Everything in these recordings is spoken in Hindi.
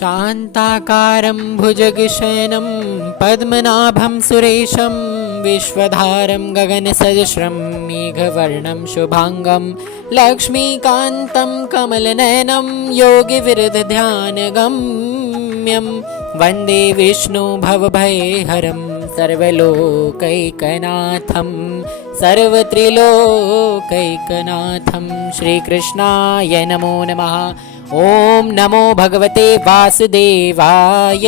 शान्ताकारं भुजगशयनं पद्मनाभं सुरेशं विश्वधारं गगनसदृशं मेघवर्णं शुभांगं लक्ष्मीकान्तं कमलनयनं योगिविरधध्यानगम्यं वन्दे विष्णु भवभयहरं सर्वलोकैकनाथं सर्वत्रिलोकैकनाथं। श्रीकृष्णाय नमो नमः। ओम नमो भगवते वासुदेवाय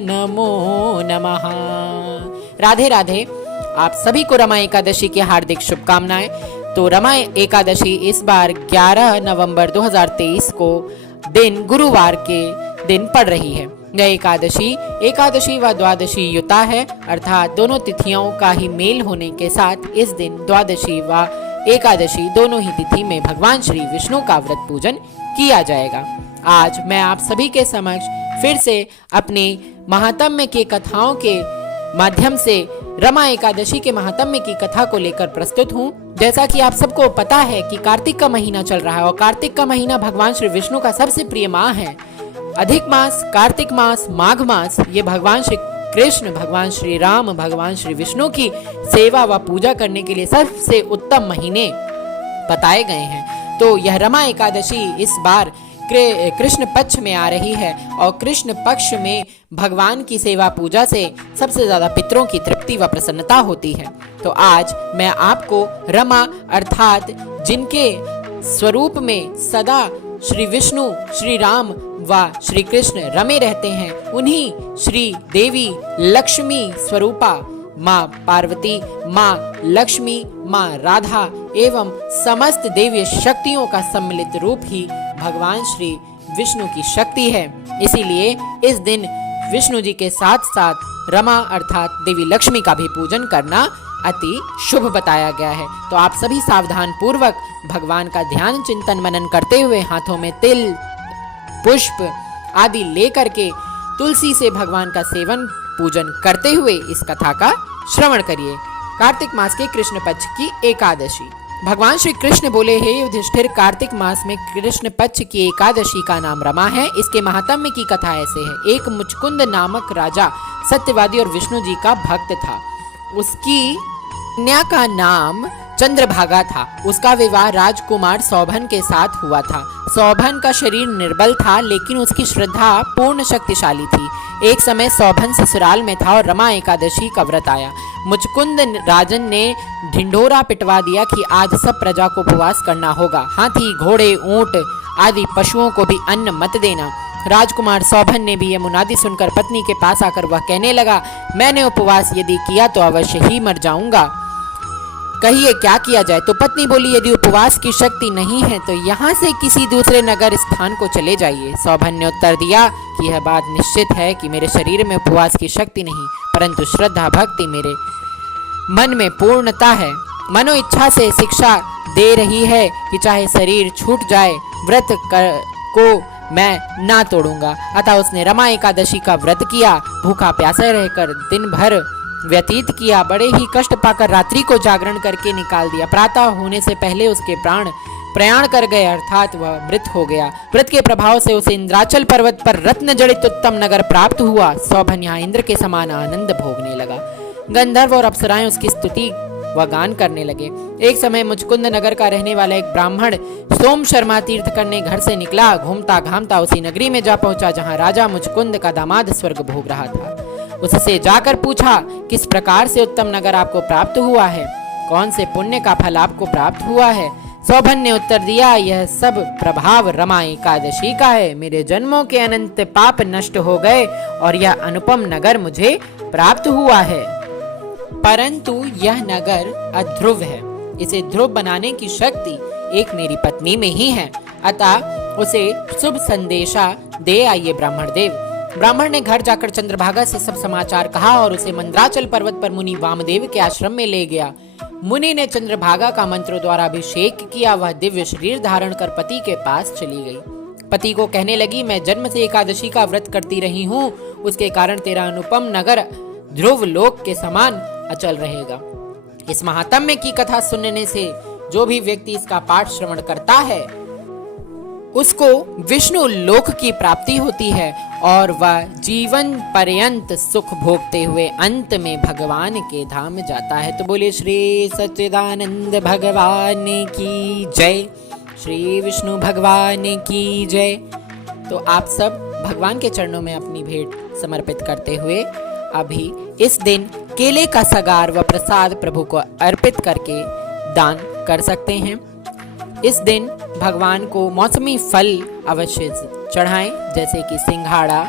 नमो नमः। राधे राधे। आप सभी को रमा एकादशी की हार्दिक शुभकामनाएं। तो रमा एकादशी इस बार 11 नवंबर 2023 को दिन गुरुवार के दिन पड़ रही है। यह एकादशी व द्वादशी युता है, अर्थात दोनों तिथियों का ही मेल होने के साथ इस दिन द्वादशी व एकादशी दोनों ही तिथि में भगवान श्री विष्णु का व्रत पूजन किया जाएगा। आज मैं आप सभी के समक्ष फिर से अपनी महात्म्य की कथाओं के माध्यम से रमा एकादशी के महात्म्य की कथा को लेकर प्रस्तुत हूँ। जैसा कि आप सबको पता है कि कार्तिक का महीना चल रहा है और कार्तिक का महीना भगवान श्री विष्णु का सबसे प्रिय माह है। अधिक मास, कार्तिक मास, माघ मास ये भगवान श्री कृष्ण, भगवान श्री राम, भगवान श्री विष्णु की सेवा व पूजा करने के लिए सबसे उत्तम महीने बताए गए हैं। तो यह रमा एकादशी इस बार कृष्ण पक्ष में आ रही है और कृष्ण पक्ष में भगवान की सेवा पूजा से सबसे ज्यादा पितरों की तृप्ति व प्रसन्नता होती है। तो आज मैं आपको रमा अर्थात जिनके स्वरूप में सदा श्री विष्णु, श्री राम व श्री कृष्ण रमे रहते हैं, उन्हीं श्री देवी लक्ष्मी स्वरूपा माँ पार्वती, माँ लक्ष्मी, माँ राधा एवं समस्त देवी शक्तियों का सम्मिलित रूप ही भगवान श्री विष्णु की शक्ति है। इसीलिए इस दिन विष्णु जी के साथ साथ रमा अर्थात देवी लक्ष्मी का भी पूजन करना अति शुभ बताया गया है। तो आप सभी सावधान पूर्वक भगवान का ध्यान चिंतन मनन करते हुए हाथों में तिल, पुष्प आदि लेकर के तुलसी से भगवान का सेवन पूजन करते हुए इस कथा का श्रवण करिए। कार्तिक मास के कृष्ण पक्ष की एकादशी। भगवान श्री कृष्ण बोले, हे युधिष्ठिर, कार्तिक मास में कृष्ण पक्ष की एकादशी का नाम रमा है। इसके महात्म्य की कथा ऐसे है। एक मुचकुंद नामक राजा सत्यवादी और विष्णु जी का भक्त था। उसकी कन्या का नाम चंद्रभागा था। उसका विवाह राजकुमार सौभन के साथ हुआ था। सौभन का शरीर निर्बल था, लेकिन उसकी श्रद्धा पूर्ण शक्तिशाली थी। एक समय सौभन ससुराल में था और रमा एकादशी का व्रत आया। मुचकुंद राजन ने ढिंढोरा पिटवा दिया कि आज सब प्रजा को उपवास करना होगा। हाथी, घोड़े, ऊंट आदि पशुओं को भी अन्न मत देना। राजकुमार सौभन ने भी यह मुनादी सुनकर पत्नी के पास आकर वह कहने लगा, मैंने उपवास यदि किया तो अवश्य ही मर जाऊंगा, कहिए क्या किया जाए। तो पत्नी बोली, यदि उपवास की शक्ति नहीं है तो यहाँ से किसी दूसरे नगर स्थान को चले जाइए। सौभन ने उत्तर दिया कि यह बात निश्चित है कि मेरे शरीर में उपवास की शक्ति नहीं, परंतु श्रद्धा भक्ति मेरे मन में पूर्णता है। मनो इच्छा से शिक्षा दे रही है कि चाहे शरीर छूट जाए, व्रत को मैं ना तोड़ूंगा। अतः उसने रमा एकादशी का व्रत किया, भूखा प्यासा रहकर दिन भर व्यतीत किया। बड़े ही कष्ट पाकर रात्रि को जागरण करके निकाल दिया। प्रातः होने से पहले उसके प्राण प्रयाण कर गए, अर्थात वह मृत हो गया। व्रत के प्रभाव से उसे इंद्राचल पर्वत पर रत्न जड़ित उत्तम नगर प्राप्त हुआ। सौभन यहाँ इंद्र के समान आनंद भोगने लगा। गंधर्व और अप्सराएं उसकी स्तुति व गान करने लगे। एक समय मुचकुंद नगर का रहने वाला एक ब्राह्मण सोम शर्मा तीर्थ करने घर से निकला। घूमता घामता उसी नगरी में जा पहुंचा जहाँ राजा मुचकुंद का दामाद स्वर्ग भोग रहा था। उससे जाकर पूछा, किस प्रकार से उत्तम नगर आपको प्राप्त हुआ है? कौन से पुण्य का फल आपको प्राप्त हुआ है? सौभन ने उत्तर दिया, यह सब प्रभाव रमा एकादशी का है। मेरे जन्मों के अनंत पाप नष्ट हो गए और यह अनुपम नगर मुझे प्राप्त हुआ है। परंतु यह नगर अध्रुव है। इसे ध्रुव बनाने की शक्ति एक मेरी पत्नी में ही है। अतः उसे शुभ संदेशा दे आइए ब्राह्मण देव। ब्राह्मण ने घर जाकर चंद्रभागा से सब समाचार कहा और उसे मंद्राचल पर्वत पर मुनि वामदेव के आश्रम में ले गया। मुनि ने चंद्रभागा का मंत्रों द्वारा अभिषेक किया। वह दिव्य शरीर धारण कर पति के पास चली गई। पति को कहने लगी, मैं जन्म से एकादशी का व्रत करती रही हूँ, उसके कारण तेरा अनुपम नगर ध्रुव लोक के समान अचल रहेगा। इस महात्म्य की कथा सुनने से जो भी व्यक्ति इसका पाठ श्रवण करता है उसको विष्णु लोक की प्राप्ति होती है और वह जीवन पर्यंत सुख भोगते हुए अंत में भगवान के धाम जाता है। तो बोलिए श्री सच्चिदानंद भगवान की जय, श्री विष्णु भगवान की जय। तो आप सब भगवान के चरणों में अपनी भेंट समर्पित करते हुए अभी इस दिन केले का सगार व प्रसाद प्रभु को अर्पित करके दान कर सकते हैं। इस दिन भगवान को मौसमी फल अवश्य चढ़ाएं, जैसे कि सिंघाड़ा,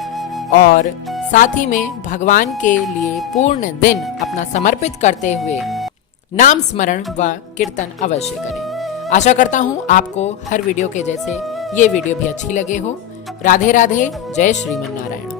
और साथ ही में भगवान के लिए पूर्ण दिन अपना समर्पित करते हुए नाम स्मरण व कीर्तन अवश्य करें। आशा करता हूँ आपको हर वीडियो के जैसे ये वीडियो भी अच्छी लगे हो। राधे राधे, जय श्रीमन नारायण।